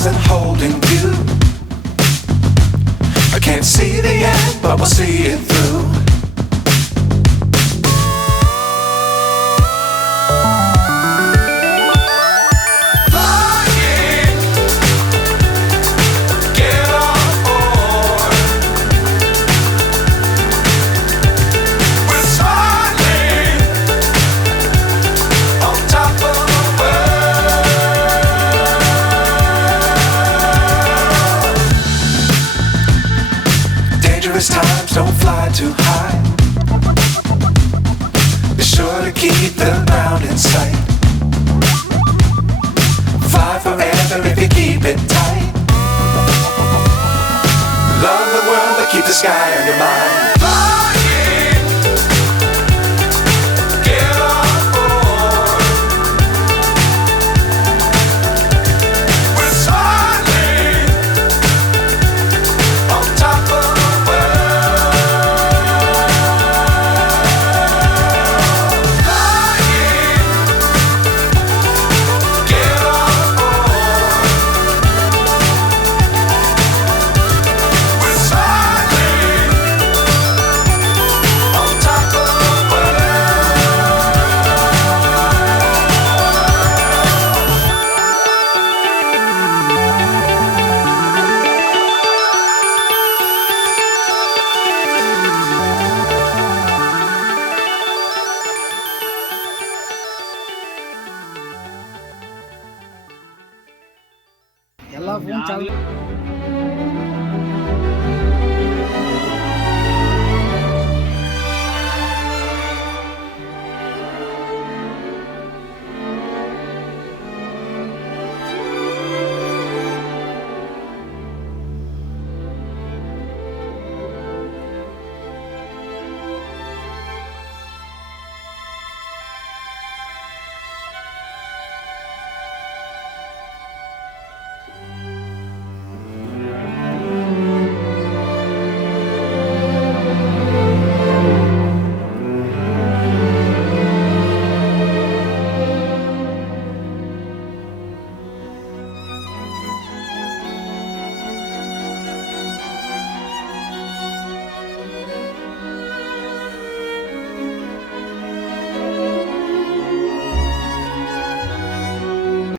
stars and holding you. I can't see the end, but we'll see it through. Times don't fly too high. Be sure to keep the ground in sight. Fly forever if you keep it tight. Love the world but keep the sky on your mind.